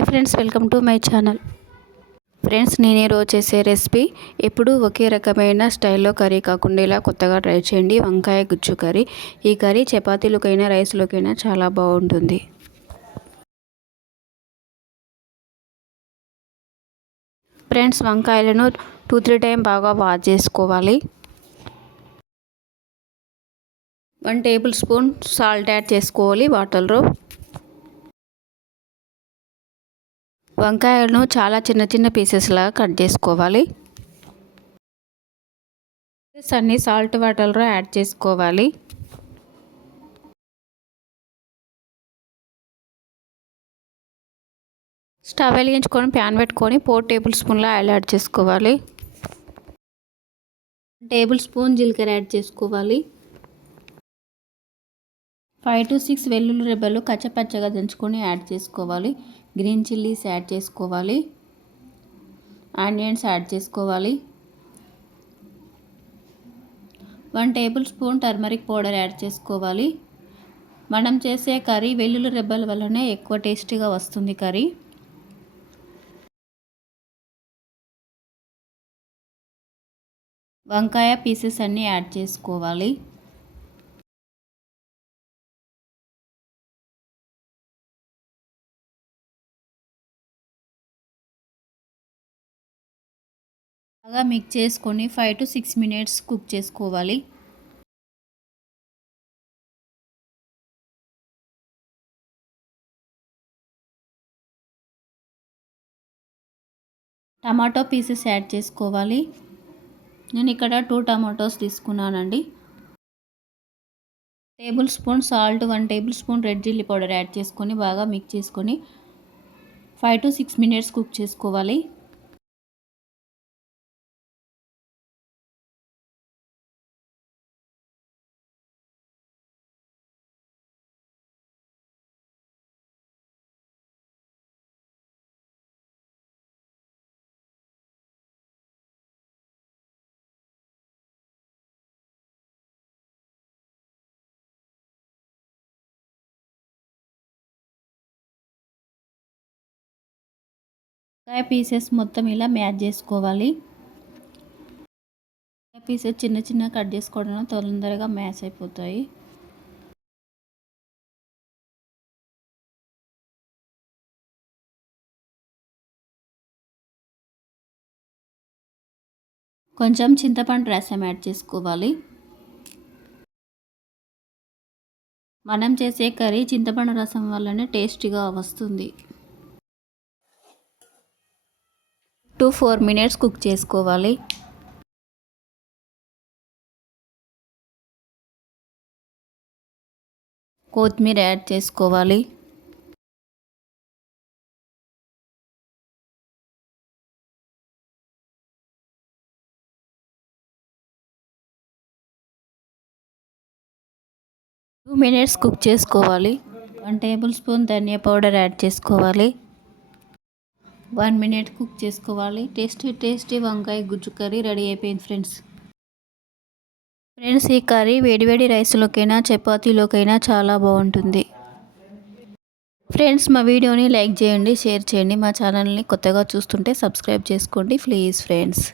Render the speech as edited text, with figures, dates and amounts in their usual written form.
Hi friends, welcome to my channel. Friends, నేను ఈరోజు చేసే రెసిపీ ఎప్పుడు ఒకే రకమైన స్టైల్లో కర్రీ కాకుండా ఇలా కొత్తగా ట్రై చేయండి. వంకాయ గుజ్జు కర్రీ. ఈ కర్రీ చపాతీలకైనా రైస్లోకైనా చాలా బాగుంటుంది. ఫ్రెండ్స్, వంకాయలను 2-3 టైం బాగా వాష్ చేసుకోవాలి. 1 టేబుల్ స్పూన్ సాల్ట్ యాడ్ చేసుకోవాలి వాటర్లో. వంకాయలను చాలా చిన్న చిన్న పీసెస్ లాగా కట్ చేసుకోవాలి. అన్ని సాల్ట్ వాటర్లో యాడ్ చేసుకోవాలి. స్టవ్ వెలిగించుకొని ప్యాన్ పెట్టుకొని 4 టేబుల్ స్పూన్ల ఆయిల్ యాడ్ చేసుకోవాలి. 1 టేబుల్ స్పూన్ జీలకర్ర యాడ్ చేసుకోవాలి. 5 to 6 వెల్లుల్లి రెబ్బలు కచ్చపచ్చగా దంచుకొని యాడ్ చేసుకోవాలి. గ్రీన్ చిల్లీస్ యాడ్ చేసుకోవాలి. ఆనియన్స్ యాడ్ చేసుకోవాలి. 1 table spoon turmeric powder add చేసుకోవాలి. మనం చేసే కర్రీ వెల్లుల్లి రెబ్బల వల్లనే ఎక్కువ టేస్టీగా వస్తుంది కర్రీ. వంకాయ పీసెస్ అన్నీ యాడ్ చేసుకోవాలి. బాగా మిక్స్ చేసుకొని 5 to 6 మినిట్స్ కుక్ చేసుకోవాలి. టమాటో పీసెస్ యాడ్ చేసుకోవాలి. నేను ఇక్కడ 2 టమాటోస్ తీసుకున్నానండి. Table spoon salt, 1 table spoon red chilli powder add చేసుకొని బాగా మిక్స్ చేసుకొని 5 to 6 మినిట్స్ కుక్ చేసుకోవాలి. వంకాయ పీసెస్ మొత్తం ఇలా మ్యాష్ చేసుకోవాలి. పీసెస్ చిన్న చిన్న కట్ చేసుకోవడం తొందరగా మ్యాష్ అయిపోతాయి. కొంచెం చింతపండు రసం యాడ్ చేసుకోవాలి. మనం చేసే కర్రీ చింతపండు రసం వల్లనే టేస్టీగా వస్తుంది. 2 to 4 మినిట్స్ కుక్ చేసుకోవాలి. కొత్తిమీర యాడ్ చేసుకోవాలి. టూ మినిట్స్ కుక్ చేసుకోవాలి. 1 టేబుల్ స్పూన్ ధనియా పౌడర్ యాడ్ చేసుకోవాలి. 1 మినిట్ కుక్ చేసుకోవాలి. టేస్టీ వంకాయ గుజ్జు కర్రీ రెడీ అయిపోయింది ఫ్రెండ్స్. ఈ కర్రీ వేడివేడి రైస్లోకైనా చపాతీలోకైనా చాలా బాగుంటుంది. ఫ్రెండ్స్, మా వీడియోని లైక్ చేయండి, షేర్ చేయండి. మా ఛానల్ని కొత్తగా చూస్తుంటే సబ్స్క్రైబ్ చేసుకోండి ప్లీజ్ ఫ్రెండ్స్.